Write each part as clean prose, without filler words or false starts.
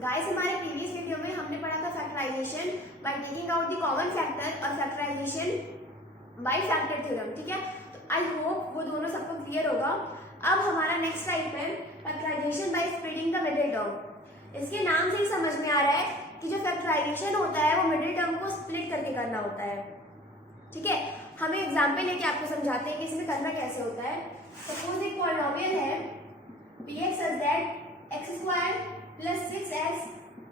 Guys हमारे previous video में हमने पढ़ा था factorization by taking out the common factor और फैक्टराइजेशन बाय फैक्टर थ्योरम। ठीक है, तो आई होप वो दोनों सबको क्लियर होगा। अब हमारा नेक्स्ट टाइप है factorization by splitting the middle term. इसके नाम से ही समझ में आ रहा है कि जो फैक्टराइजेशन होता है वो मिडिल टर्म को स्प्लिट करके करना होता है। ठीक है, हम एक एग्जाम्पल लेके आपको समझाते हैं कि इसमें करना कैसे होता है। सपोज एक पॉलिनोमियल है px such that x square plus 6x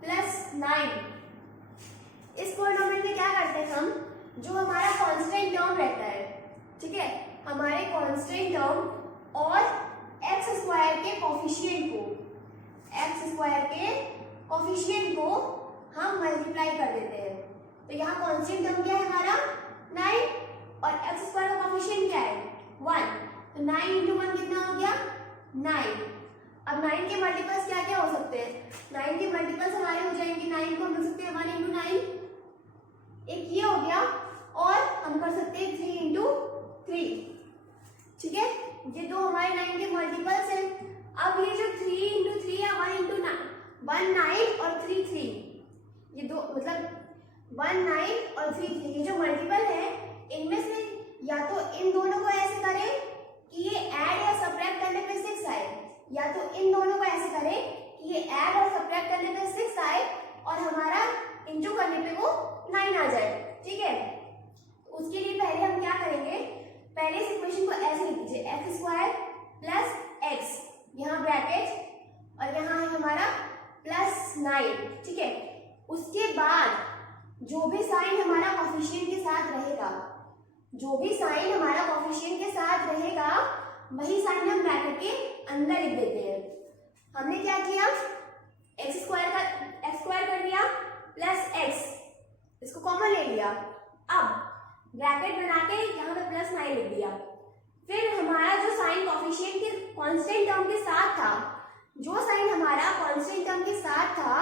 plus 9। इस पॉलिनोमियल में क्या करते हैं हम, जो हमारा कांस्टेंट टर्म रहता है, ठीक है, हमारे कांस्टेंट टर्म और x स्क्वायर के कोफिशिएंट को हम मल्टीप्लाई कर देते हैं। तो यहाँ कांस्टेंट टर्म क्या है हमारा 9 और x स्क्वायर का कोफिशिएंट क्या है 1। तो 9 × 1 कितना हो गया 9। अब 9 के मल्टीपल्स क्या क्या हो सकते हैं, 9 के मल्टीपल्स हमारे हो जाएंगे 9 को हम लिख सकते हैं 1 × 9, एक ये हो गया, और हम कर सकते हैं 3 × 3। ठीक है, ये दो हमारे 9 के मल्टीपल्स हैं। अब ये जो 3 × 3 है 1 × 9 और 3 3, ये दो मतलब 1 9 और 3 3, ये जो मल्टीपल है इनमें से या तो इन दोनों को ऐसे करें कि ये ऐड या सब्ट्रैक्ट करने पे 6 आए, या तो इन दोनों को ऐसे करें कि ये ऐड और सब्ट्रैक्ट करने पे 6 आए और हमारा इंटू करने पे वो 9 आ जाए। ठीक है, उसके लिए पहले हम क्या करेंगे, पहले इस इक्वेशन को ऐसे लिख दीजिए x स्क्वायर प्लस x, यहाँ ब्रैकेट और यहाँ है हमारा प्लस 9। ठीक है, उसके बाद जो भी साइन हमारा कोफिशिएंट के साथ रहेगा, वही साइन हम ब्रैकेट के अंदर लिख देते हैं। हमने क्या किया, x स्क्वायर कर दिया प्लस x, इसको कॉमन ले लिया, अब ब्रैकेट बना के यहाँ पे प्लस 9 लिख दिया। फिर हमारा जो साइन कोफिशिएंट के कांस्टेंट टर्म के साथ था,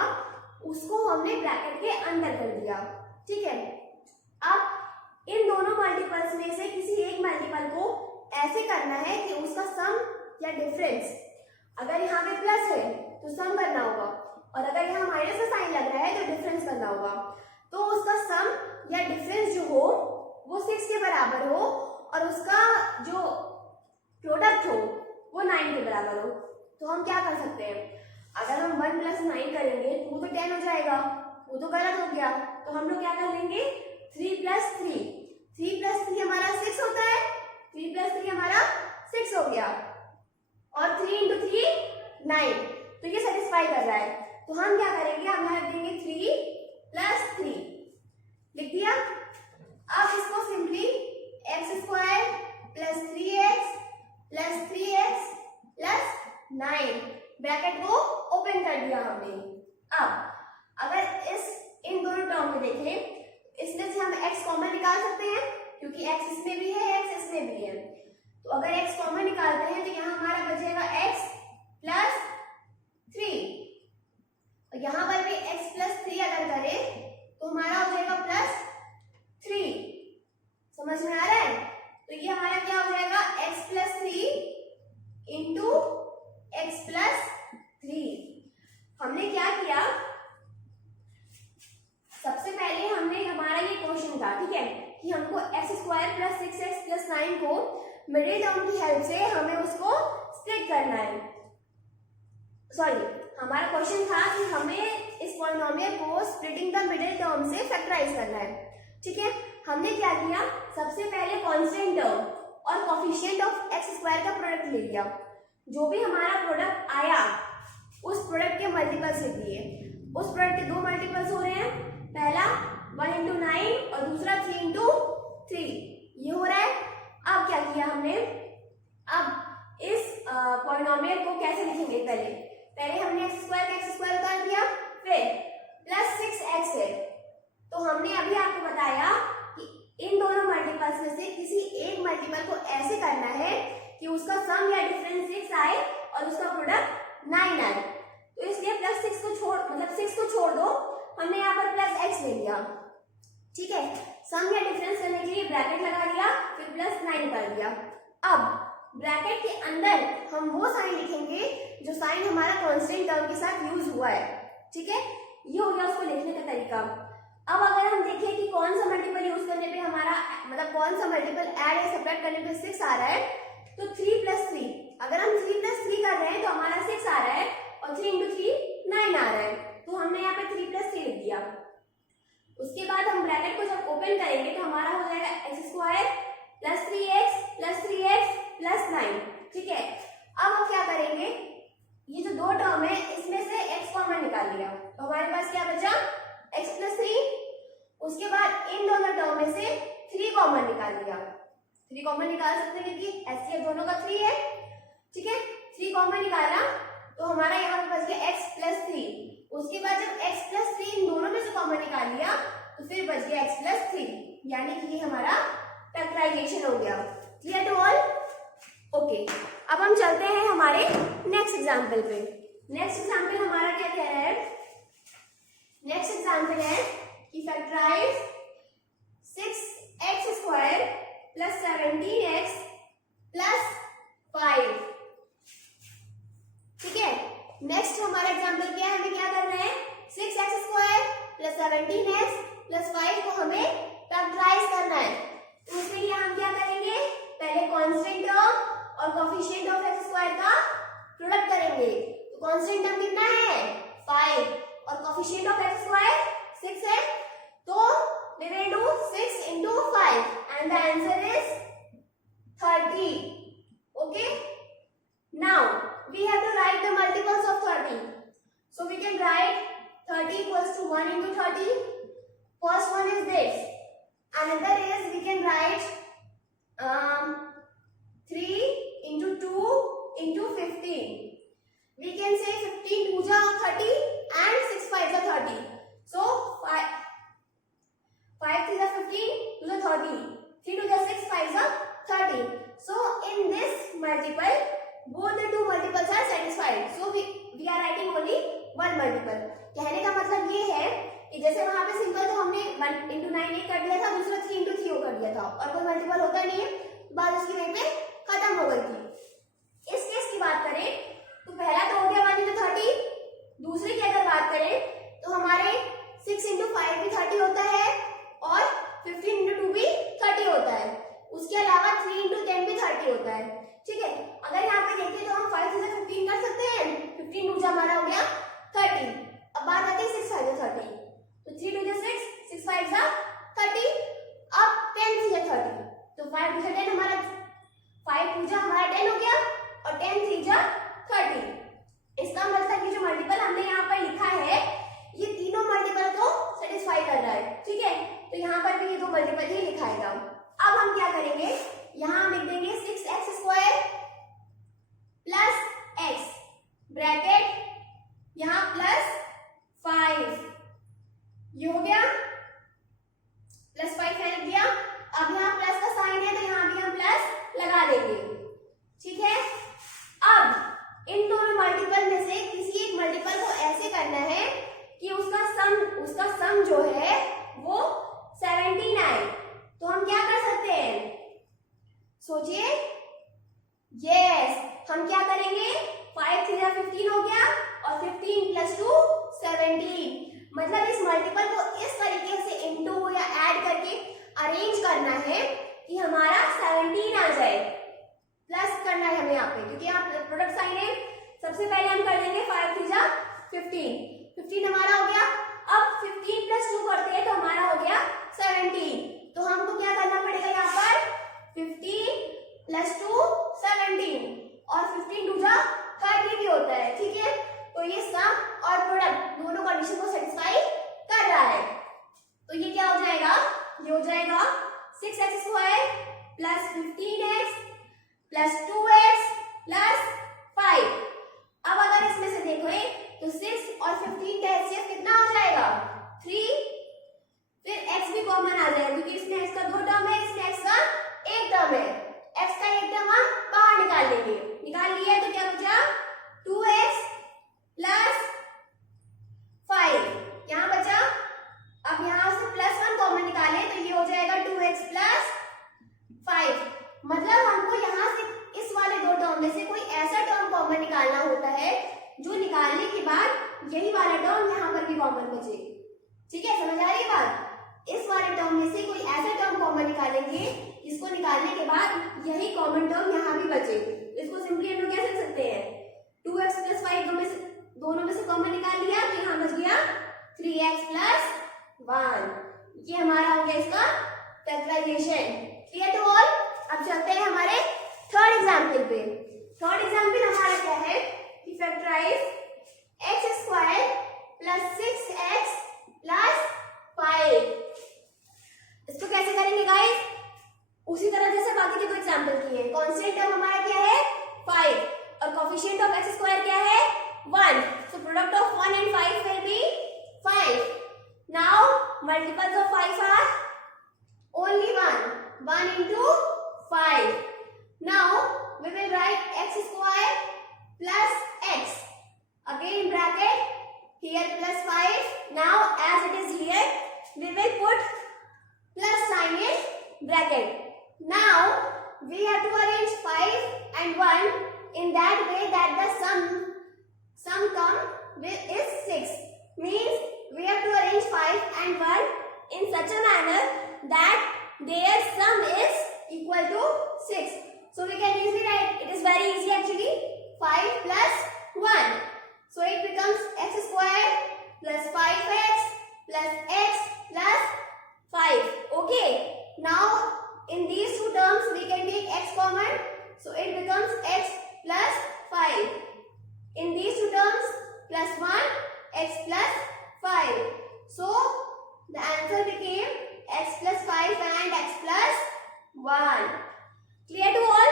उसको हमने ब्रैकेट के अंदर कर दिया। ठीक है, अब इन दोनों मल्टीपल्स में से किसी एक मल्टीपल को ऐसे करना है कि उसका सम या डिफरेंस, अगर यहाँ पे प्लस है तो सम करना होगा, और अगर यहाँ माइनस का साइन लग रहा है तो डिफरेंस करना होगा। तो उसका सम या डिफरेंस जो हो वो 6 के बराबर हो और उसका जो प्रोडक्ट हो वो 9 के बराबर हो। तो हम क्या कर सकते हैं, अगर हम 1 + 9 करेंगे तो वो तो 10 हो जाएगा, वो तो गलत हो गया। तो हम लोग क्या कर लेंगे 3 + 3 हमारा 6 होता है, 3 + 3 हमारा 6 हो गया, और 3 × 3 9, तो ये सेटिस्फाई कर रहा है। तो हम क्या करेंगे, हम यहाँ देंगे 3 + 3 लिख दिया। अब इसको simply x square plus 3x plus 3x plus 9 bracket को ओपन कर दिया हमने। अब अगर इन दोनों टर्म में देखें, इसमें से हम x कॉमन निकाल सकते हैं क्योंकि x इसमें भी है, x इसमें भी है। तो अगर x कॉमन निकालते हैं तो यहाँ हमारा बचेगा x प्लस 3, और यहाँ पर भी x प्लस 3 अगर करें तो हमारा हो जाएगा प्लस 3। समझ में आ रहा है? तो ये हमारा क्या हो जाएगा x plus 3 into x plus 3। हमने क्या किया, सबसे पहले हमने हमारा ये क्वेश्चन था, ठीक है, कि हमको x square plus 6x plus 9 को मिडिल टर्म की हेल्प से हमें उसको स्प्लिट करना है। सॉरी, हमारा क्वेश्चन था कि हमें इस पॉलिनोमियल को स्प्लिटिंग द मिडिल टर्म से फैक्टराइज करना है। ठीक है, हमने क्या किया, सबसे पहले कांस्टेंट टर्म और कोफिशिएंट ऑफ x स्क्वायर का प्रोडक्ट ले लिया। जो भी हमारा प्रोडक्ट आया उस प्रोडक्ट के मल्टीपल्स लिख लिए। उस प्रोडक्ट के दो मल्टीपल्स हो रहे हैं, पहला 1 × 9 और दूसरा 3 × 3, ये हो रहा है। अब क्या किया हमने, अब इस पॉलिनोमियल को कैसे लिखेंगे, पहले हमने x स्क्वायर का x स्क्वायर उतार दिया, फिर प्लस 6x है। तो हमने अभी आपको बताया कि इन दोनों मल्टीपल्स में से किसी एक मल्टीपल को ऐसे करना है कि उसका सम या डिफरेंस 6 आए और उसका प्रोडक्ट 9 आए। तो इसलिए प्लस 6 को छोड़ दो, हमने यहाँ पर प्लस x ले लिया। ठीक है, सम या डिफरेंस करने के लिए ब्रैकेट लगा दिया, फिर प्लस 9 कर दिया। अब ब्रैकेट के अंदर हम वो साइन लिखेंगे जो साइन हमारा कांस्टेंट टर्म के साथ यूज हुआ है। ठीक है, ये हो गया उसको लिखने का तरीका। अब अगर हम देखें कि कौन सा मल्टीपल यूज करने पे हमारा मतलब कौन सा मल्टीपल ऐड या सब्ट्रैक्ट करने पे 6 आ रहा है, तो 3 + 3, अगर हम 3 + 3 कर रहे हैं तो हमारा 6 आ रहा है और 3 × 3 9 आ रहा है, तो हमने यहाँ पे 3 + 3 लिख दिया। उसके बाद हम ब्रैकेट को जब ओपन करेंगे तो हमारा हो जाएगा x² + 3x + 9, ठीक है। अब हम क्या करेंगे, ये जो दो टर्म है इसमें से x कॉमन निकाल लिया, तो हमारे पास क्या बचा x + 3। उसके बाद इन दोनों टर्म में से 3 कॉमन निकाल लिया, 3 कॉमन निकाल सकते हैं क्योंकि HCF दोनों का 3 है, ठीक है। 3 कॉमन निकाला तो हमारा यहाँ पे बच गया x + 3। उसके बाद जब x + 3 इन दोनों में से कॉमन निकाल लिया तो फिर बच गया x + 3, यानी कि ये हमारा फैक्टराइजेशन हो गया। Clear to all? ओके, अब हम चलते हैं हमारे नेक्स्ट एग्जाम्पल पे। नेक्स्ट एग्जाम्पल हमारा क्या कह रहा है, नेक्स्ट एग्जाम्पल है कि फैक्टराइज 6x² + 17x + 5, ठीक है। नेक्स्ट हमारा एग्जाम्पल क्या है, हमें क्या करना है, 6x² + 17x + 5 को हमें फैक्टराइज करना है। तो उसके लिए हम क्या करेंगे, पहले कांस्टेंट टर्म और कोएफिशिएंट ऑफ x² का प्रोडक्ट करेंगे। तो कांस्टेंट टर्म कितना है 5 और कोएफिशिएंट ऑफ x² 6 है, तो we will do 6 × 5 and the answer is 30. Okay, now we have to write the multiples of 30, so we can write 30 = 1 × 30. First one is this, another is we can write 3 × 2 × 15. We can say 15 2s are 30 and 6 5s are 30. So 5 3s are 15, 2s are 30, 3 2s are 6, 5s are 30. So in this multiple, both the two multiples are satisfied. So we are writing only one multiple. कहने का मतलब ये है कि जैसे वहां पे simple तो हमने 1 × 9 कर दिया था, दूसरा 3 × 3 कर दिया था और कोई मल्टीपल होता नहीं है, बात उसकी वहीं पे खत्म हो गई थी। इस केस की बात करें तो पहला तो हो गया 1 × 30, दूसरे की अगर बात करें तो हमारे 6 × 5 भी 30 होता है और 15 × 2 भी 30 होता है, उसके अलावा 3 × 10 भी 30 होता है, ठीक है। अगर यहाँ पे देखें तो हम 5 से 15 कर सकते हैं, 15 2 हमारा हो गया 30। अब बात आती है 6 5 30, तो 3 2 6, 6 5 30, अब 10 3 30, तो 5 2 10 हमारा 5 2 हमारा 10 हो गया और 10 3 30। इसका मतलब ये जो मल्टीपल हमने यहाँ पर लिखा है ये तीनों मल्टीपल को सेटिस्फाई कर रहा है, ठीक है। तो यहाँ पर भी ये दो मल्टीपल ही लिखाएगा। अब हम क्या करेंगे, यहाँ हम लिख देंगे 6x² + x ब्रैकेट यहाँ +5, ये हो गया, +5 लिख दिया। अब यहाँ प्लस का साइन है तो यहाँ भी हम प्लस लगा देंगे, ठीक है। अब इन दोनों मल्टीपल में से किसी एक मल्टीपल को ऐसे करना है कि उसका सम जो है वो 17 आए, तो हम क्या कर सकते हैं, सोचिए। यस, हम क्या करेंगे, 5 3 15 हो गया और 15 + 2 17, मतलब इस मल्टीपल को इस तरीके से इनटू या ऐड करके अरेंज करना है कि हमारा 17 आ जाए। प्लस करना है हमें यहाँ पे, क्योंकि यहाँ प्रोडक्ट साइन है। सबसे पहले हम कर देंगे 5 3 15, 15 हमारा हो गया। अब 15 + 2 करते हैं तो हमारा हो गया 17, तो हमको क्या करना पड़ेगा यहाँ पर, 15 + 2 17 और 15 2 30 भी होता है, ठीक है। तो ये सम और प्रोडक्ट दोनों कंडीशन को सेटिस्फाई कर रहा है, तो ये क्या हो जाएगा, ये हो जाएगा 6x² + 15x + 2x + 5। अब अगर इसमें से देखें तो 6 और 15 का HCF कितना हो जाएगा, 3, फिर x भी कॉमन आ जाएगा क्योंकि इसमें x का 2 टर्म है, इसमें x का 1 टर्म है। x का 1 टर्म हम बाहर निकाल लेंगे, निकाल लिया तो क्या बचा, 2x + 5 यहाँ बचा। अब यहाँ से +1 कॉमन निकाले तो ये हो जाएगा 2x + 5, मतलब हमको यहाँ से इस वाले दो टर्म में से कोई ऐसा टर्म कॉमन निकालना होता है जो निकालने के बाद यही वाला टर्म यहाँ ठीक है, समझ आ रही है बात? इस वाले टर्म में से कोई ऐसा टर्म कॉमन निकालेंगे जिसको निकालने के बाद यही कॉमन टर्म यहाँ भी बचे। इसको सिंपली हम लोग कैसे लिख सकते हैं, 2x + 5 दोनों में से कॉमन निकाल लिया तो यहाँ बच गया 3x + 1। ये हमारा हो गया इसका फैक्टराइजेशन। Clear to all? अब चलते हैं हमारे थर्ड एग्जाम्पल पे। थर्ड एग्जाम्पल हमारा क्या है कि फैक्टराइज x² + 6x + 5। इसको कैसे करेंगे गाइस? उसी तरह जैसे बाकी के दो एग्जाम्पल किए हैं। कांस्टेंट टर्म हमारा क्या है 5 और कोएफिशिएंट ऑफ x² क्या है 1, so product of 1 and 5 will be 5. Now multiples of 5 are only 1 into 5. Now we will write x² plus x again in bracket here plus 5. Now as it is here we will put plus sign in bracket. Now we have to arrange 5 and 1 in that way that the sum term is 6. Means we have to arrange 5 and 1 in such a manner that their sum is equal to 6. So we can easily write, it is very easy actually, 5 plus 1. So it becomes x² plus 5x plus x plus 5. Okay. Now in these two terms we can take x common. So it becomes x plus 5. In these two terms plus 1 x plus 5. So the answer became x plus 5 and x plus 1. Clear to all?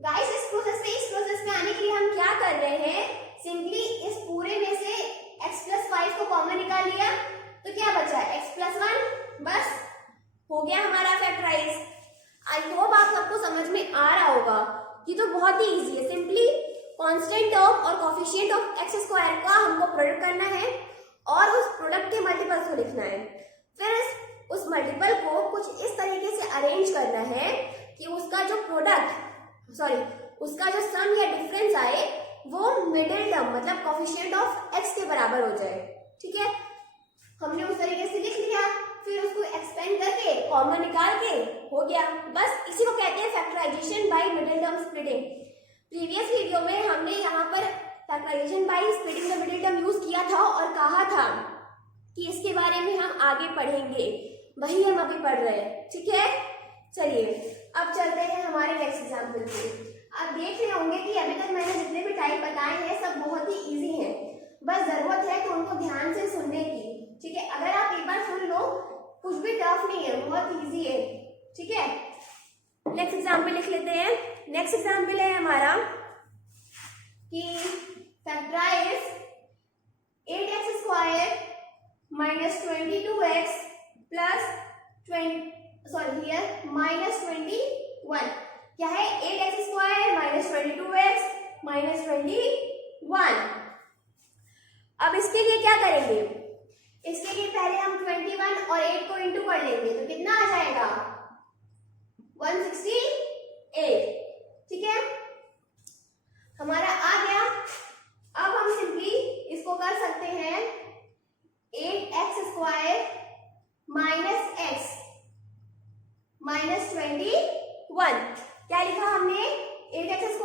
Guys इस process में आने के लिए हम क्या कर रहे हैं, सिंपली इस पूरे में से x plus 5 को कॉमन निकाल लिया तो क्या बचा x plus 1, बस हो गया हमारा फैक्टराइज। आई होप आप सबको समझ में आ रहा होगा। ये तो बहुत ही इजी है। सिंपली कांस्टेंट टर्म और कोएफिशिएंट ऑफ x² का हमको प्रोडक्ट करना है और उस प्रोडक्ट के मल्टीपल्स को लिखना है। फिर उस मल्टीपल को कुछ इस तरीके से अरेंज करना है कि उसका जो उसका जो सम या डिफरेंस आए वो मिडिल टर्म मतलब कोएफिशिएंट ऑफ x के बराबर हो जाए। ठीक है, हमने उस तरीके से लिख लिया, फिर उसको एक्सपेंड करके कॉमन निकाल के हो गया। बस इसी को कहते हैं factorization by middle term splitting. Previous video में हमने यहाँ पर factorization by splitting the middle term use किया था और कहा था कि इसके बारे में हम आगे पढ़ेंगे, वही हम अभी पढ़ रहे हैं। ठीक है, चलिए अब चलते हैं हमारे नेक्स्ट एग्जाम्पल पे। आप देख रहे होंगे कि अभी तक मैंने जितने भी टाइप बताए हैं सब बहुत ही इजी हैं, बस जरूरत है कि उनको ध्यान से सुनने की। ठीक है, अगर आप एक बार सुन लो कुछ भी टफ नहीं है, बहुत इजी है। ठीक है, नेक्स्ट एग्जाम्पल लिख लेते हैं। नेक्स्ट एग्जाम्पल है हमारा कि factorise 8x² minus 22x plus minus 21। क्या है 8x² minus 22x minus 21। अब इसके लिए क्या करेंगे, इसके लिए पहले हम 21 और 8 को इंटू कर लेंगे तो कितना आ जाएगा 168। ठीक है, हमारा आ गया। अब हम सिंपली इसको कर सकते हैं 8x² minus x minus 21। क्या लिखा हमने 8x²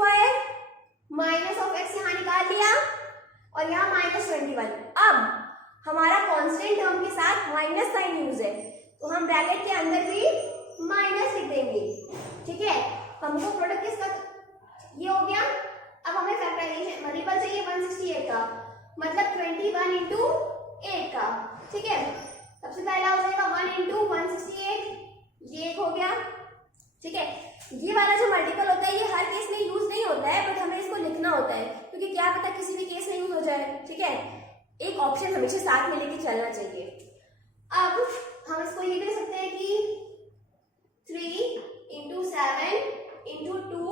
माइनस ऑफ x यहाँ निकाल लिया और यहाँ माइनस 21। अब हमारा कांस्टेंट टर्म के साथ माइनस साइन यूज है तो हम ब्रैकेट के अंदर भी माइनस लिख देंगे। ठीक है, हमको प्रोडक्ट किसका ये हो गया। अब हमें फैक्टराइजेशन मल्टीपल चाहिए 168 का, मतलब 21 इंटू 8 का। ठीक है, सबसे पहला हो जाएगा 1 इंटू 168, ये एक हो गया। ठीक है, ये वाला जो मल्टीपल होता है ये हर केस में यूज नहीं होता है, बट हमें इसको लिखना होता है क्योंकि क्या पता किसी भी केस में यूज हो जाए। ठीक है, एक ऑप्शन हमेशा साथ में लेके चलना चाहिए। अब हम इसको ये भी लिख सकते हैं कि 3 इंटू 7 इंटू 2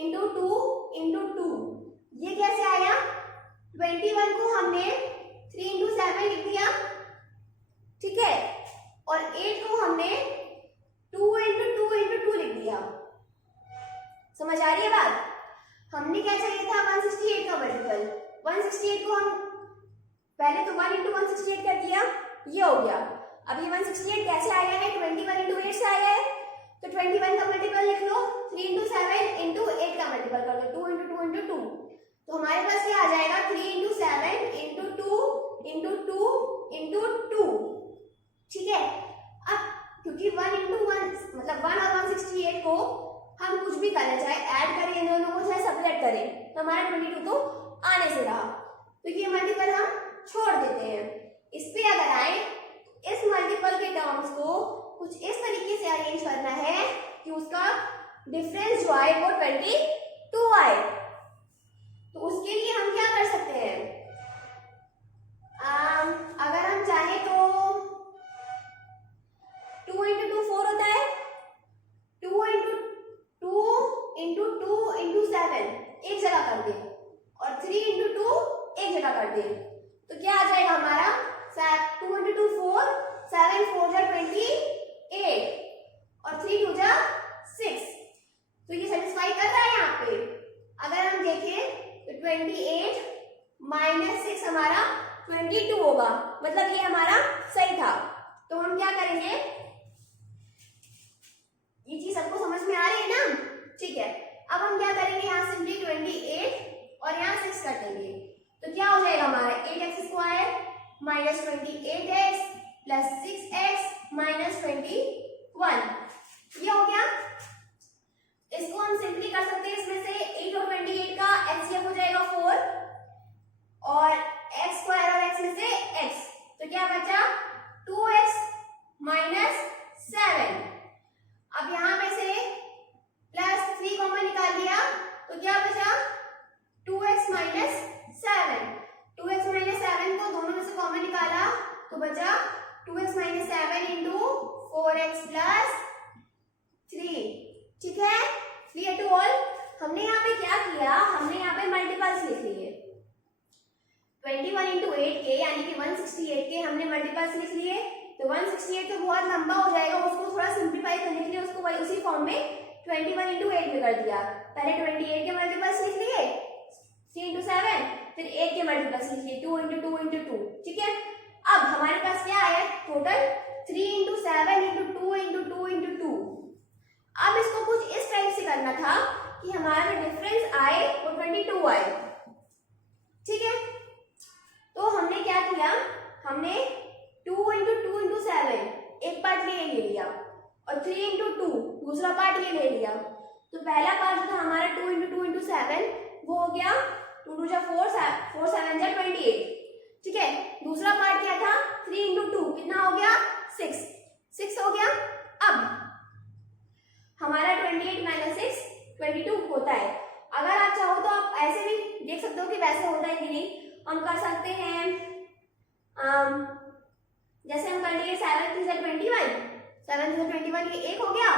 इंटू 2 इंटू 2। ये कैसे आया, 21 को हमने 3 इंटू 7 लिख दिया। ठीक है, और 8 को हमने 2 इंटू 2 इंटू 2 लिख दिया। समझ आ रही है बात। हमने क्या चाहिए था 168 का मल्टीपल, 168 को हम पहले तो 1 इंटू 168 कर दिया, ये हो गया। अब ये 168 कैसे आया है, 21 इंटू 8 से आया है, तो 21 का मल्टीपल लिख लो, 3 इंटू 7 इंटू 8 का मल्टीपल कर लो, 2 इंटू 2 इंटू 2, तो हमारे पास क्या आ जाएगा, 3 इंटू 7 इंटू 2 इंटू 2 इंटू 2। ठीक है, अब क्योंकि 1 इंटू 1 मतलब 1 और 168 को हम कुछ भी करें, चाहे ऐड करें इन दोनों को, चाहे सब्ट्रैक्ट करें, तो हमारा 22 तो आने से रहा, तो ये मल्टीपल हम छोड़ देते हैं। इस पे अगर आए, इस मल्टीपल के टर्म्स को कुछ इस तरीके से अरेंज करना है कि उसका डिफरेंस जो आए वो 22 आए, तो उसके लिए हम क्या कर सकते हैं, अगर हम चाहे तो 2 इंटू 2 4 होता है, 2 इंटू 2 इंटू 2 इंटू 7 एक जगह कर दे, और 3 इंटू 2 एक जगह कर दे, तो क्या आ जाएगा हमारा, 2 इंटू 2 4, 7 4 जा 28 और 3 2 जा 6, तो ये सेटिस्फाई कर रहा है यहाँ पे। अगर हम देखें तो 28 माइनस 6 हमारा 22 होगा, मतलब ये हमारा सही था। तो हम क्या करेंगे, ये चीज सबको समझ में आ रही है ना, ठीक है। अब हम क्या करेंगे, यहाँ सिंपली 28 और यहाँ 6 कर देंगे, तो क्या हो जाएगा हमारा 8x square minus 28x plus 6x minus 21, ये हो गया। इसको हम सिंपली कर सकते हैं, इसमें से 8 और 28 का एचसीएफ हो जाएगा 4, और x स्क्वायर और x में से x, तो क्या बचा 2x माइनस 7। अब यहां में से प्लस 3 कॉमन निकाल दिया, तो क्या बचा 2x माइनस 7। 2x माइनस 7 को दोनों में से कॉमन निकाला, तो बचा 2x minus 7 into 4x plus 3। ठीक है, क्लियर टू ऑल। हमने यहाँ पे क्या किया, हमने यहाँ पे मल्टीपल्स लिख लिए, 21 इंटू 8 के यानी कि 168 के हमने मल्टीपल्स लिख लिए, तो 168 तो बहुत लंबा हो जाएगा, उसको थोड़ा सिंप्लीफाई करने के लिए उसको वही उसी फॉर्म में 21 इंटू 8 में कर दिया। पहले 28 के मल्टीपल्स लिख लिए 3 इंटू 7, फिर 8 के मल्टीपल्स लिख लिए 2 इंटू 2 इंटू 2। ठीक है, अब हमारे पास क्या आया total 3 into 7 into 2 into 2 into 2। अब इसको कुछ इस टाइप से करना था कि हमारा डिफरेंस आए वो 22 आए। ठीक है, तो हमने क्या किया, हमने 2 इंटू 2 इंटू 7 एक पार्ट ले लिया, और 3 इंटू 2 दूसरा पार्ट ये ले लिया। तो पहला पार्ट जो था हमारा 2 इंटू 2 इंटू 7 वो हो गया 2 2 जा 4 4 7 जा 28। ठीक है, दूसरा पार्ट क्या था 3 इंटू 2 कितना हो गया 6 हो गया। अब हमारा 28 माइनस 6 22 होता है। अगर आप चाहो तो आप ऐसे भी देख सकते हो कि वैसे होता है कि नहीं। हम कर सकते हैं जैसे हम कर लिए 7 3 जा 21, 7 3 जा 21 ये 1 हो गया,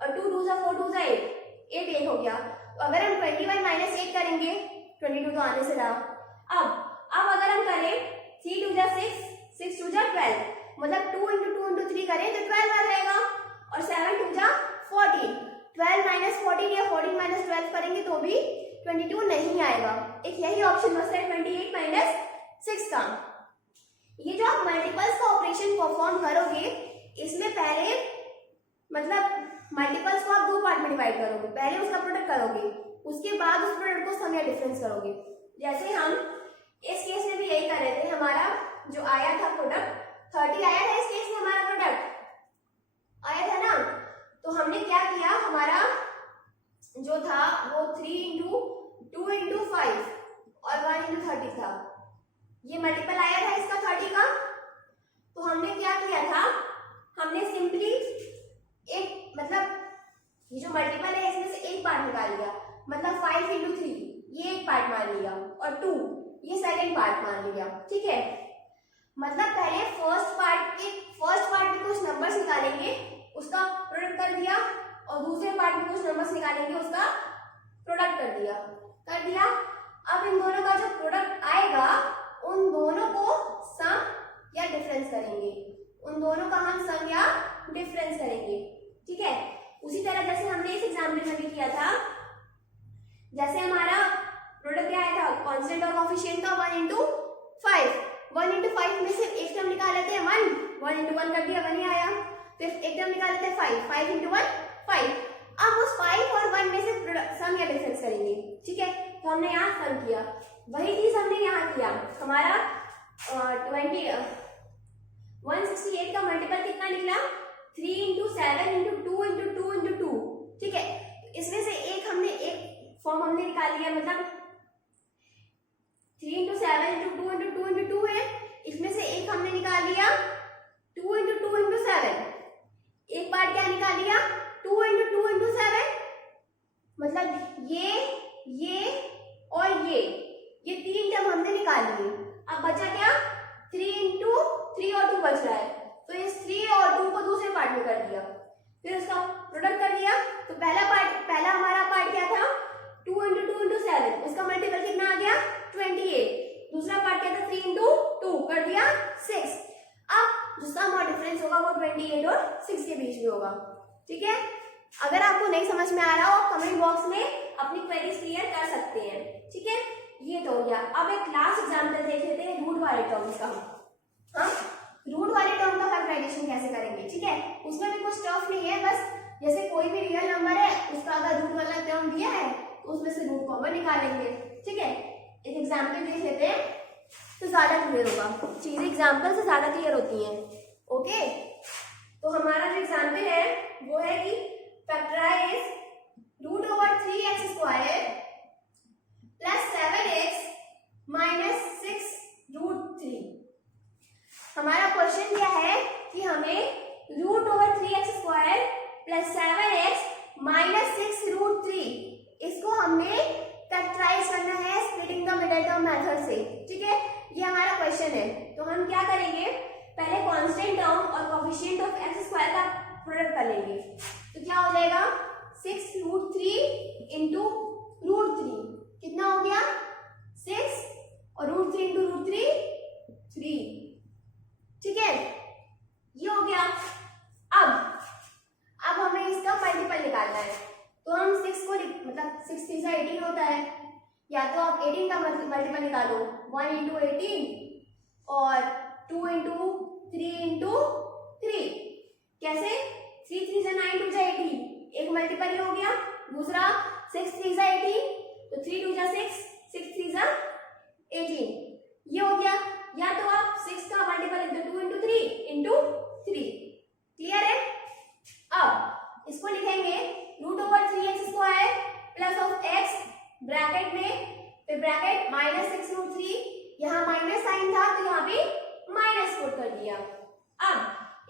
और 2 2 जा 4 2 जा 8 1 हो गया। तो अगर हम 21 माइनस 8 करेंगे 22 तो आने से रहा। अब अगर हम करें 3 2 जा 6 6 2 जा 12, मतलब 2 इंटू 2 इंटू 3 करें तो 12 आ जाएगा, और 7 2 जा 14, 12 माइनस 14 या 14 माइनस 12 करेंगे तो भी 22 नहीं आएगा। एक यही ऑप्शन बचता है 28 माइनस 6 का। ये जो आप मल्टीपल्स का ऑपरेशन परफॉर्म करोगे, इसमें पहले मतलब मल्टीपल्स को आप दो पार्ट में डिवाइड करोगे, पहले उसका प्रोडक्ट करोगे, उसके बाद उस प्रोडक्ट को सम या डिफरेंस करोगे। जैसे हम इस केस में भी यही कर रहे थे, हमारा जो आया था प्रोडक्ट 30 आया था, इस केस में हमारा प्रोडक्ट आया था ना। तो हमने क्या किया, हमारा जो था वो 3 इंटू 2 इंटू 5 और 1 इंटू 30 था। ये मल्टीपल आया था इसका 30 का, तो हमने क्या किया था, हमने सिंपली एक मतलब ये जो मल्टीपल है इसमें से एक पार्ट निकाल लिया, मतलब 5 इंटू 3 ये एक पार्ट मान लिया, और 2 ये सेकेंड पार्ट मान लिया। ठीक है, मतलब पहले फर्स्ट पार्ट में कुछ नंबर्स निकालेंगे, उसका प्रोडक्ट कर दिया, और दूसरे पार्ट में कुछ नंबर्स निकालेंगे, उसका प्रोडक्ट कर दिया। अब इन दोनों का जो प्रोडक्ट आएगा उन दोनों को सम या डिफरेंस करेंगे, उन दोनों का हम सम या डिफरेंस करेंगे। ठीक है, उसी तरह जैसे हमने इस एग्जाम्पल में भी किया था, जैसे हमारा प्रोडक्ट क्या आया था कांस्टेंट और कोफिशिएंट का 1 इंटू 5, 1 हैं 1, 1 into 1 कर दिया 1 ही आया। फिर एक टर्म निकाल लेते हैं 5, 5 into 1 5। अब उस 5 और 1 में से सम या डिफरेंस करेंगे, ठीक है। तो हमने यहाँ सम किया, वही चीज हमने यहाँ किया। हमारा 168 का मल्टीपल कितना निकला, 3 into 7 into 2 into 2 into 2, ठीक है। इसमें से एक फॉर्म हमने निकाल लिया, मतलब 3 into 7 into 2 into 2 into 2 है, इसमें से एक हमने निकाल लिया 2 into 2 into 7। एक पार्ट क्या निकाल लिया 2 into 2 into 7, मतलब ये और ये तीन टर्म हमने निकाल लिए। अब बचा क्या 3 into 3 और 2 बच रहा है, तो इस 3 और 2 को दूसरे पार्ट में कर दिया, फिर उसका प्रोडक्ट कर दिया। तो पहला हमारा पार्ट क्या था 2 into 2 into 7, उसका मल्टीपल कितना आ गया 28। दूसरा पार्ट क्या था 3 into 2 कर दिया 6। अब जो सम और डिफरेंस होगा वो 28 और 6 के बीच में होगा, ठीक है। अगर आपको नहीं समझ में आ रहा हो आप कमेंट बॉक्स में अपनी क्वेरीज क्लियर कर सकते हैं, ठीक है। ये तो हो गया। अब एक लास्ट एग्जांपल देख लेते हैं रूट वाले टर्म्स का। हाँ, रूट वाले टर्म का फैक्टराइजेशन कैसे करेंगे, ठीक है। उसमें भी कुछ टफ नहीं है, बस जैसे कोई भी रियल नंबर है उसका अगर रूट वाला टर्म दिया है तो उसमें से रूट कॉमन निकालेंगे, ठीक है। एक एग्जाम्पल देख लेते हैं तो ज्यादा क्लियर होगा, चीजें एग्जाम्पल से ज्यादा क्लियर होती हैं, ओके। तो हमारा जो एग्जाम्पल है वो है कि factorise √3x² plus 7x minus 6√3। हमारा क्वेश्चन क्या है कि हमें √3x² प्लस 7x माइनस 6√3 इसको हमने फैक्टराइज करना है splitting the middle term method से, ठीक है। ये हमारा क्वेश्चन है। तो हम क्या करेंगे, पहले कांस्टेंट टर्म और कोएफिशिएंट ऑफ x² का प्रोडक्ट कर लेंगे। तो क्या हो जाएगा 6√3 into √3 कितना हो गया 6 और √3 into √3 3, ठीक है। ये हो गया। अब हमें इसका मल्टीपल निकालना है, तो हम 6 को मतलब 6 3 18 होता है, या तो आप 18 का मल्टीपल निकालो 1 into 18 और 2 into 3 into 3। कैसे 3 3 9 2 18, एक मल्टीपल ही हो गया। दूसरा 6 3 18 तो 3 2 6 6 3 18, ये हो गया। या तो आप 6 का मल्टीपल लिख दो 2 into 3 into 3, क्लियर है। अब इसको लिखेंगे √3x² plus of x bracket में, फिर ब्रैकेट माइनस 6√3, यहाँ माइनस साइन था तो यहाँ पे माइनस पुट कर दिया। अब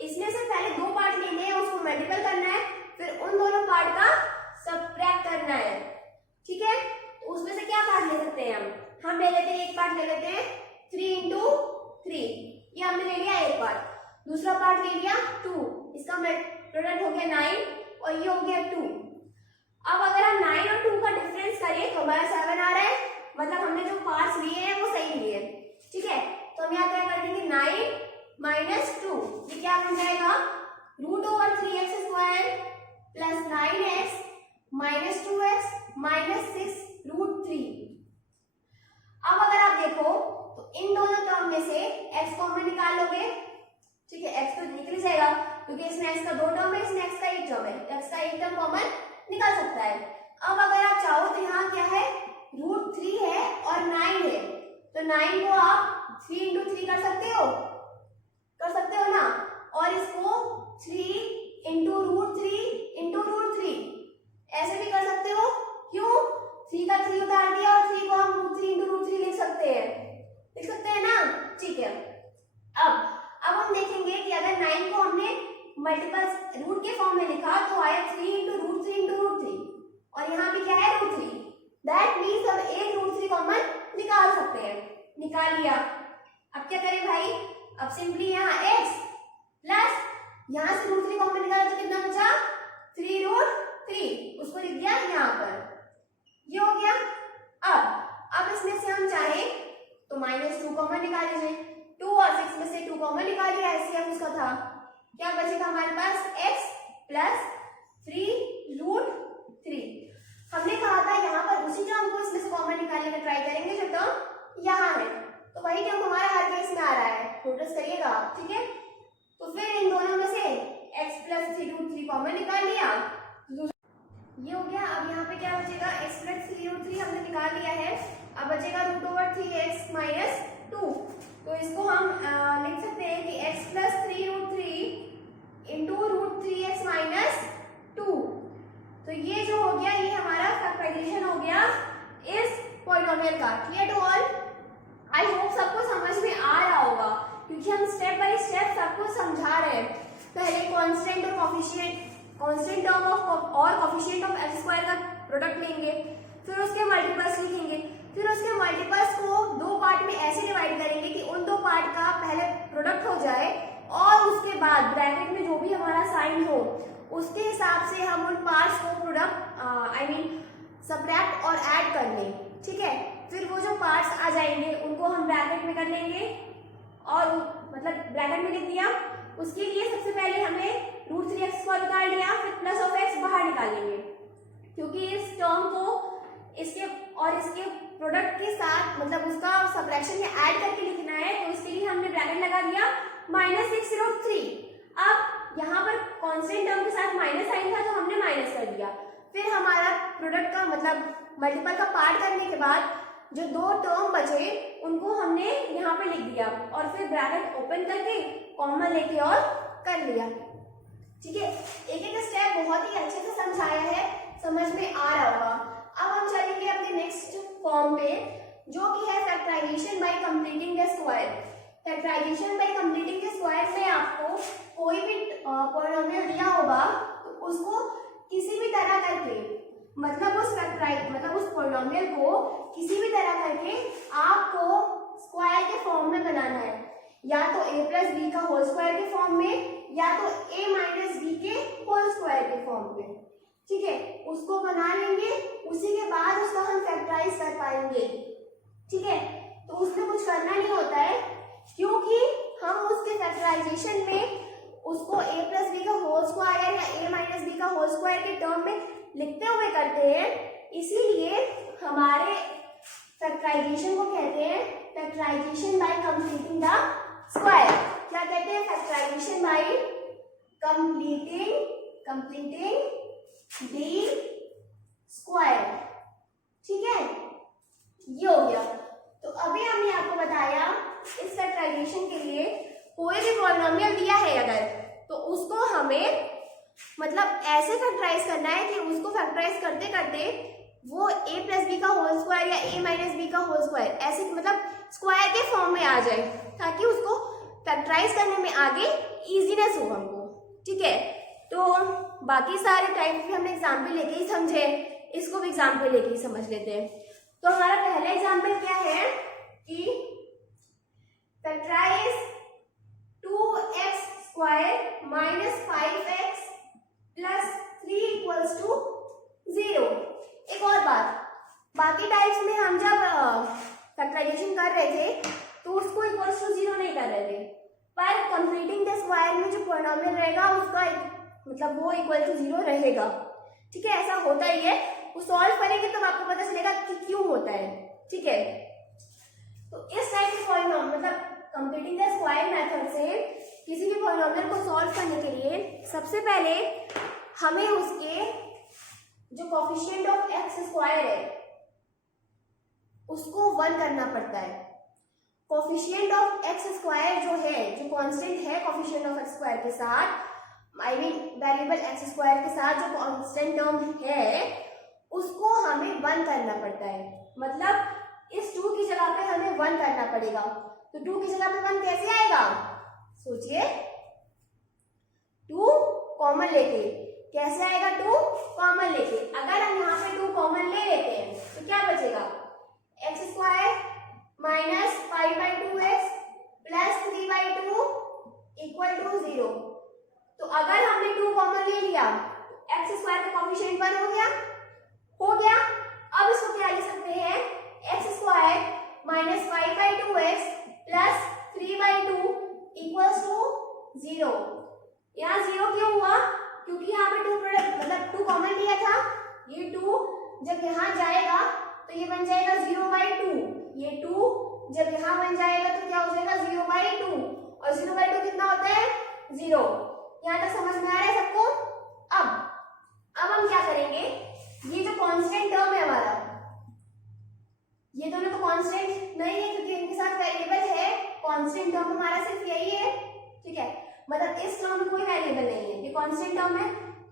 इसमें से पहले दो पार्ट लेने हैं, उसको मल्टीपल करना है, फिर उन दोनों पार्ट का सबट्रैक्ट करना है, ठीक है। तो उसमें से क्या पार्ट ले सकते हैं हम ले लेते हैं, एक पार्ट ले लेते हैं 3 into 3, ये हमने ले लिया एक पार्ट। दूसरा पार्ट ले लिया 2, इसका प्रोडक्ट हो गया 9 और ये हो गया 2। अब अगर हम 9 और 2 का डिफरेंस करें तो हमारा 7 आ रहा है, मतलब हमने जो पार्ट्स लिए हैं वो सही लिए हैं, ठीक है। तो हम यहाँ क्या कर देंगे 9 माइनस 2, ये क्या बन जाएगा √3x² plus 9x minus 2x minus 6√3। अब अगर आप देखो तो इन दोनों टर्म में से x कॉमन निकाल लोगे, ठीक है। x तो निकल जाएगा क्योंकि इसमें x का 2 टर्म है, इसमें x का 1 टर्म है, x का 1 टर्म कॉमन निकाल सकता है। अब अगर आप चाहो तो यहाँ क्या है √3 है और 9 है, तो 9 को आप 3 into 3 कर सकते हो ना, और इसको 3 into √3 into √3 ऐसे भी कर सकते हो। क्यों 3 का 3 उतार दिया और 3 को हम √3 into √3 लिख सकते हैं ना, ठीक है। अब हम देखेंगे कि अगर 9 को हमने मल्टीपल रूट के फॉर्म में लिखा तो आया 3 into √3 into √3 और यहाँ पे क्या है √3, दैट मीन्स हम एक √3 कॉमन निकाल सकते हैं, निकाल लिया। अब क्या करें भाई, अब सिंपली यहाँ x प्लस यहाँ से √3 कॉमन निकाला तो कितना बचा 3√3, उसको लिख दिया यहाँ पर, ये हो गया। अब इसमें से हम चाहे तो -2 कॉमन निकाल लीजिए, 2 और 6 में से 2 कॉमन निकाल लिया, ऐसे उसका था। क्या बचेगा हमारे पास x प्लस 3√3। हमने कहा था यहाँ पर उसी टर्म को इसमें से कॉमन निकालने का ट्राई करेंगे जो टर्म यहाँ है, तो वही टर्म हमारा हर केस में आ रहा है, नोटिस करिएगा आप, ठीक है। फिर इन दोनों में से x प्लस 3√3 कॉमन निकाल लिया, ये हो गया। अब यहाँ पे क्या बचेगा, x प्लस 3√3 हमने निकाल लिया है, अब बचेगा √3x माइनस 2। तो इसको हम लिख सकते हैं कि x plus 3√3 into √3x minus 2। तो ये जो हो गया, ये हमारा फैक्टराइजेशन हो गया इस पॉलिनोमियल का। Clear to all? I hope सबको समझ में आ रहा होगा, क्योंकि हम स्टेप बाय स्टेप सबको समझा रहे हैं। पहले कांस्टेंट और कोफिशिएंट, कांस्टेंट टर्म ऑफ और कोफिशिएंट ऑफ x स्क्वायर का प्रोडक्ट लेंगे, फिर उसके मल्टीपल्स लिखेंगे, फिर उसके मल्टीपल्स को दो पार्ट में ऐसे डिवाइड करेंगे कि उन दो पार्ट का पहले प्रोडक्ट हो जाए, और उसके बाद ब्रैकेट में जो भी हमारा साइन हो उसके हिसाब से हम उन पार्ट्स को प्रोडक्ट आई मीन सबट्रैक्ट और ऐड कर लें। ठीक है, फिर वो जो पार्ट्स आ जाएंगे उनको हम ब्रैकेट में कर लेंगे, और मतलब ब्रैकेट में लिख दिया। उसके लिए सबसे पहले हमने √3x² निकाल लिया, फिर प्लस ऑफ x बाहर निकालेंगे, क्योंकि इस टर्म को इसके और इसके प्रोडक्ट के साथ मतलब उसका सबट्रैक्शन में ऐड करके लिखना है, तो इसके लिए हमने ब्रैकेट लगा दिया -6√3। अब यहाँ पर कांस्टेंट टर्म के साथ माइनस साइन था, तो हमने माइनस कर दिया। फिर हमारा प्रोडक्ट का मतलब मल्टीपल का पार्ट करने के बाद जो दो टर्म बचे उनको हमने यहाँ पे लिख दिया, और फिर ब्रैकेट ओपन करके कॉमन लेके और कर लिया। ठीक है, एक एक स्टेप बहुत ही अच्छे से समझाया है, समझ में आ रहा होगा। अब हम चलेंगे अपने नेक्स्ट फॉर्म पे, जो कि है factorization by completing the square. Factorization by completing the square में आपको कोई भी पॉलिनोमियल दिया होगा तो उसको किसी भी तरह करके मतलब उस पॉलिनोमियल को किसी भी तरह करके आपको स्क्वायर के फॉर्म में बनाना है, या तो a प्लस बी का होल स्क्वायर के फॉर्म में, या तो a माइनस बी के होल स्क्वायर के फॉर्म में। ठीक है, उसको बना लेंगे, उसी के बाद उसका हम फैक्टराइज कर पाएंगे। ठीक है, तो उसमें कुछ करना नहीं होता है, क्योंकि हम उसके फैक्टराइजेशन में उसको a प्लस बी का होल स्क्वायर या a माइनस बी का होल स्क्वायर के टर्म में लिखते हुए करते हैं, इसीलिए हमारे फैक्टराइजेशन को कहते हैं factorization by completing the square. क्या कहते हैं? Factorization by completing the square. ठीक है, ये हो गया। तो अभी हमने आपको बताया इस फैक्टराइजेशन के लिए कोई भी पॉलिनोमियल दिया है अगर, तो उसको हमें मतलब ऐसे फैक्टराइज करना है कि उसको फैक्टराइज करते करते वो a प्लस बी का होल स्क्वायर या a माइनस बी का होल स्क्वायर ऐसे मतलब स्क्वायर के फॉर्म में आ जाए, ताकि उसको फैक्टराइज करने में आगे इजीनेस हो हमको। ठीक है, तो बाकी सारे टाइप भी हमने एग्जाम्पल लेके ही समझे, इसको भी एग्जाम्पल लेके ही समझ लेते हैं। तो हमारा पहला एग्जाम्पल क्या है कि factorize 2x² minus 5x plus 3 equals to 0। एक और बात, बाकी टाइप्स में हम जब फैक्टराइजेशन कर रहे थे तो उसको इक्वल्स टू 0 नहीं कर रहे थे, पर कंप्लीटिंग द स्क्वायर में जो पॉलिनोमियल रहेगा उसका मतलब वो इक्वल टू 0 रहेगा। ठीक है, ऐसा होता ही है, वो सॉल्व करेंगे तब आपको पता चलेगा कि क्यों होता है। ठीक है, तो इस टाइप के पॉलिनोमियल मतलब कंप्लीटिंग द स्क्वायर मेथड से किसी भी पॉलिनोमियल को सॉल्व करने के लिए सबसे पहले हमें उसके जो कोफिशिएंट ऑफ x² है उसको 1 करना पड़ता है। कोफिशिएंट ऑफ x² जो है, जो कांस्टेंट है कोफिशिएंट ऑफ x² के साथ, आई मीन वेरिएबल x² के साथ जो कांस्टेंट टर्म है उसको हमें 1 करना पड़ता है। मतलब इस 2 की जगह पे हमें 1 करना पड़ेगा। तो 2 की जगह पे 1 कैसे आएगा? सोचिए, 2 कॉमन लेके कैसे आएगा? 2 कॉमन लेके अगर हम यहाँ पे 2 कॉमन ले लेते हैं तो क्या बचेगा? x² minus 5/2x plus 3/2 equal to 0। तो अगर हमने 2 कॉमन ले लिया x² का कोफिशिएंट 1 हो गया। अब इसको क्या लिख सकते हैं? x² minus 5/2x plus 3/2 equals to 0। यहाँ 0 क्यों हुआ? क्योंकि यहाँ पे 2 प्रोडक्ट मतलब 2 कॉमन लिया था। ये 2 जब यहाँ जाएगा तो ये बन जाएगा 0/2। ये 2 जब यहाँ बन जाएगा तो क्या हो जाएगा? 0/2। और 0/2 कितना होता है? 0। कांस्टेंट टर्म हमारा सिर्फ यही है, ठीक है, मतलब इस टर्म में कोई वेरिएबल नहीं है, ये कांस्टेंट टर्म है,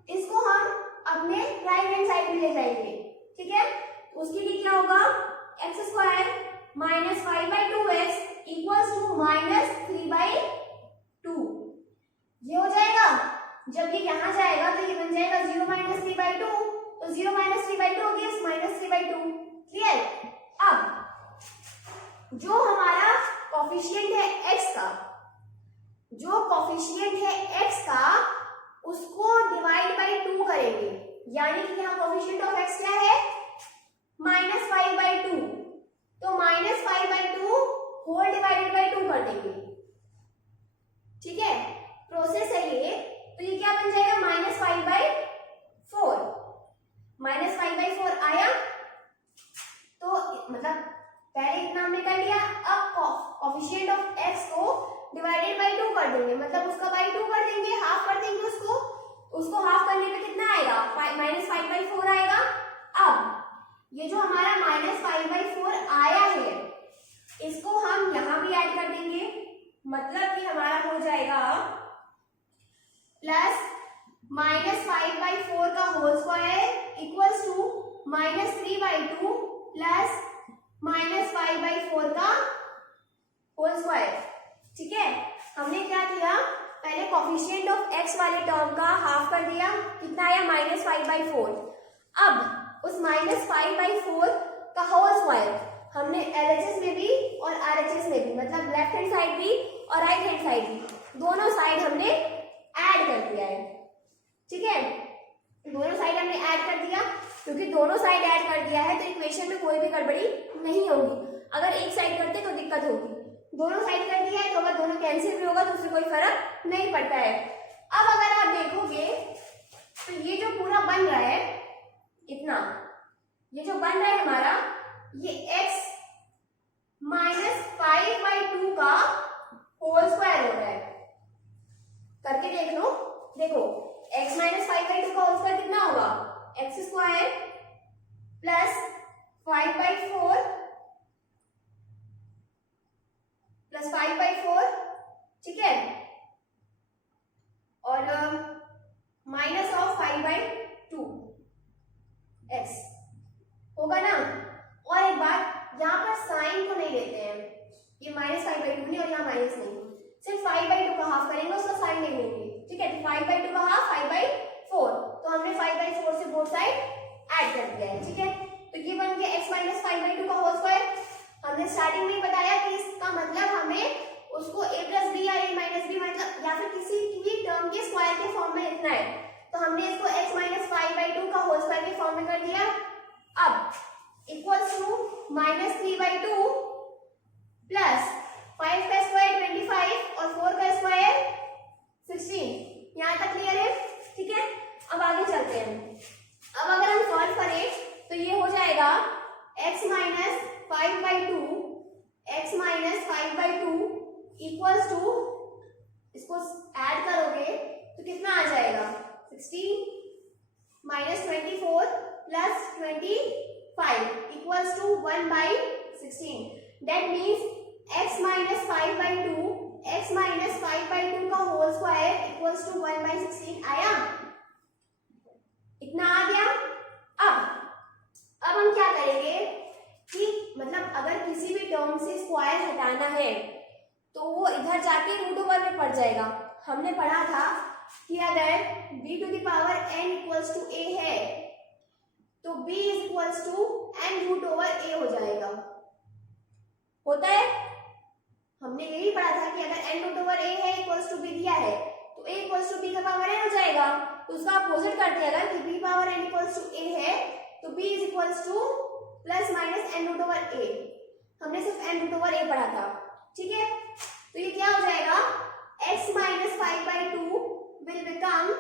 इसको हम अपने राइट हैंड साइड में ले जाएंगे, ठीक है। उसके लिए क्या होगा, x square minus 5/2x equals to minus 3/2, ये हो जाएगा। जब ये यहां जाएगा तो ये बन जाएगा 0 माइनस 3/2, तो 0 माइनस 3/2 गिव्स माइनस 3/2, क्लियर। अब जो हमारा कोफिशिएंट है x का, जो कोफिशिएंट है x का उसको डिवाइड बाय 2 करेंगे, यानी कि यहाँ कोफिशिएंट ऑफ x क्या है, -5/2, तो -5/2 होल डिवाइडेड बाय 2 कर देंगे, ठीक है, प्रोसेस है ये। तो ये क्या बन जाएगा, -5/4, -5/4 आया, तो मतलब पहले इतना हमने कर लिया। अब कोफिशिएंट ऑफ x को डिवाइडेड बाय 2 कर देंगे, मतलब उसका बाय 2 कर देंगे, हाफ कर देंगे उसको हाफ करने पे कितना आएगा, -5/4 आएगा। अब ये जो हमारा -5/4 आया है इसको हम यहां भी ऐड कर देंगे, मतलब कि हमारा हो जाएगा प्लस -5/4 का whole square equals to -3/2 plus -5/4 का होल स्क्वायर, ठीक है। हमने क्या किया, पहले कोफिशिएंट ऑफ x वाले टर्म का हाफ कर दिया, कितना आया, -5/4। अब उस -5/4 का होल स्क्वायर हमने LHS में भी और RHS में भी, मतलब लेफ्ट हैंड साइड भी और राइट हैंड साइड भी, दोनों साइड हमने ऐड कर दिया है, ठीक है, दोनों साइड हमने ऐड कर दिया। क्योंकि दोनों साइड ऐड कर दिया है तो इक्वेशन में कोई भी गड़बड़ी नहीं होगी, अगर एक साइड करते तो दिक्कत होगी, दोनों साइड कर दिया है तो अगर दोनों कैंसिल भी होगा तो उससे कोई फर्क नहीं पड़ता है। अब अगर आप देखोगे तो ये जो पूरा बन रहा है, इतना ये जो बन रहा है हमारा, ये x -5/2 का होल स्क्वायर हो रहा है, करके देख लो, देखो x -5/2 का होल स्क्वायर कितना होगा, x स्क्वायर प्लस 5/4 प्लस 5/4, ठीक है, और माइनस ऑफ 5/2 x होगा ना। और एक बात, यहाँ पर साइन को नहीं लेते हैं, ये -5/2 नहीं और यहाँ माइनस नहीं, सिर्फ 5/2 का हाफ करेंगे, उसका साइन नहीं लेंगे, ठीक है। तो 5/2 का हाफ 5/4, तो हमने 5/4 से बोथ साइड ऐड कर दिया है, ठीक है। तो ये बन गया x -5/2 का होल स्क्वायर। हमने स्टार्टिंग में ही बताया कि इसका मतलब हमें उसको a + b या a - b मतलब या फिर किसी भी टर्म के स्क्वायर के फॉर्म में लिखना है, तो हमने इसको x -5/2 का होल स्क्वायर के फॉर्म में कर दिया। अब इक्वल्स टू -3/2 प्लस 5 का स्क्वायर 25 और 4 का स्क्वायर 16, यहाँ तक क्लियर है, ठीक है। अब आगे चलते हैं। अब अगर हम सॉल्व करें तो ये हो जाएगा x -5/2 इक्वल्स टू, इसको ऐड करोगे तो कितना आ जाएगा, 16 -24 plus 25 equals to 1/16। That means x -5/2 का होल स्क्वायर इक्वल्स टू 1/16 आया, इतना आ गया। अब हम क्या करेंगे कि मतलब अगर किसी भी टर्म से स्क्वायर हटाना है तो वो इधर जाके √ओवर में पड़ जाएगा। हमने पढ़ा था कि अगर b⁴n इक्वल्स टू a है तो b इक्वल्स टू n√a हो जाएगा, होता है। हमने यही पढ़ा था कि अगर n√a है इक्वल्स टू b दिया है तो a इक्वल्स टू b⁴n हो जाएगा। तो उसका अपोजिट करते हैं, अगर कि b⁴n इक्वल्स टू a है तो b is equals two plus minus n√a। हमने सिर्फ n√a पढ़ा था, ठीक है। तो ये क्या हो जाएगा, x -5/2 will become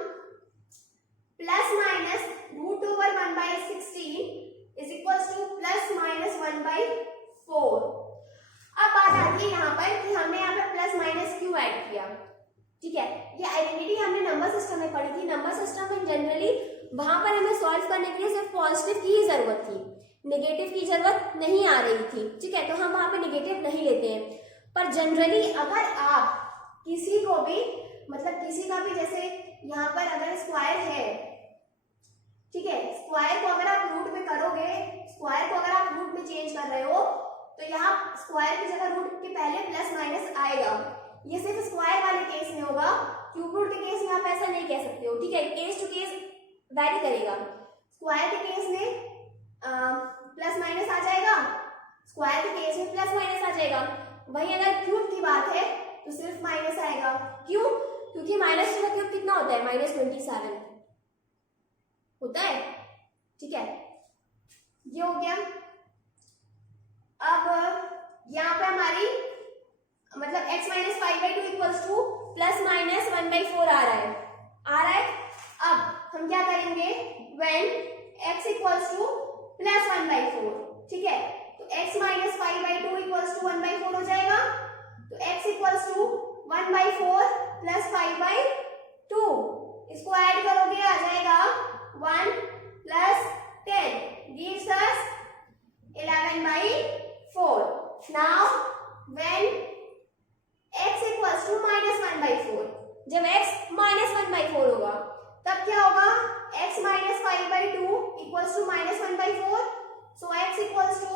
plus minus √1/16 is equals two plus minus 1/4। अब बात आती है यहाँ पर कि हमने यहाँ पर प्लस माइनस क्यों ऐड किया, ठीक है। ये आइडेंटिटी हमने नंबर सिस्टम में पढ़ी थी। नंबर सिस्टम में जनरली वहां पर हमें सॉल्व करने के लिए सिर्फ पॉजिटिव की ही जरूरत थी, नेगेटिव की जरूरत नहीं आ रही थी, ठीक है। तो हम वहां पे नेगेटिव नहीं लेते हैं। पर पर जनरली अगर आप किसी को भी मतलब किसी का भी जैसे यहाँ पर अगर स्क्वायर है, ठीक है, स्क्वायर को अगर आप रूट में करोगे, स्क्वायर को अगर आप रूट में चेंज कर रहे हो तो यहाँ स्क्वायर की जगह रूट के पहले प्लस माइनस आएगा। ये सिर्फ स्क्वायर वाले केस में होगा, क्यूब रूट के केस में आप ऐसा नहीं कह सकते हो, ठीक है, केस टू केस वैरी करेगा। स्क्वायर के केस में प्लस माइनस आ जाएगा, स्क्वायर के केस में प्लस माइनस आ जाएगा। वहीं अगर क्यूब की बात है तो सिर्फ माइनस आएगा। क्यों? क्योंकि माइनस का क्यूब कितना होता है? -27 होता है, ठीक है, ये हो गया। अब यहाँ पे हमारी मतलब x - 5/2 इक्वल्स टू ±1/4 आ रहा है। अब हम क्या करेंगे, when x इक्वल्स टू +1/4, ठीक है, तो x - 5/2 इक्वल्स टू 1/4 हो जाएगा। तो x इक्वल्स टू 1/4 + 5/2, इसको ऐड करोगे आ जाएगा 1 + 10 gives us 11/4। Now when x equals to -1/4, जब x -1/4 होगा तब क्या होगा, x - 5/2 equals to -1/4, so x equals to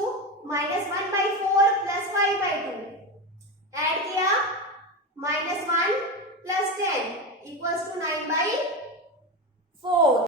-1/4 + 5/2, add किया -1 + 10 इक्वल्स टू 9/4।